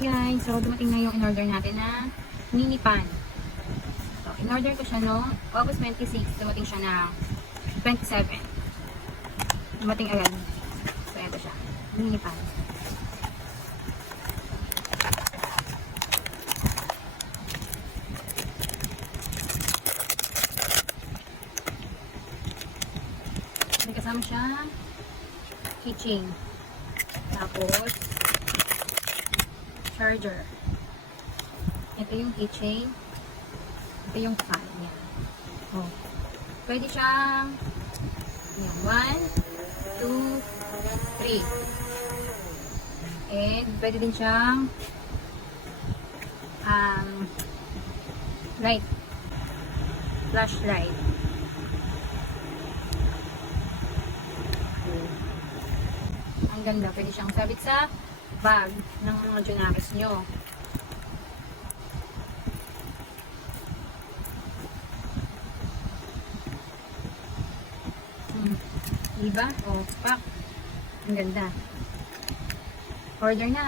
guys, so dumating na yung in-order natin na mini pan. So, in-order ko siya no, August 26, dumating siya na 27. Dumating agad. So, ito siya. Mini pan. May kasama siya keychain. Tapos, charger. Ito yung keychain. Ito yung fan niya. Oh. Pwede siyang 1, 2, 3. And pwede din siyang light. Flashlight. Ang ganda. Pwede siyang sabit sa bag ng mga Junakis nyo. Diba? O, pak. Ang ganda. Order na.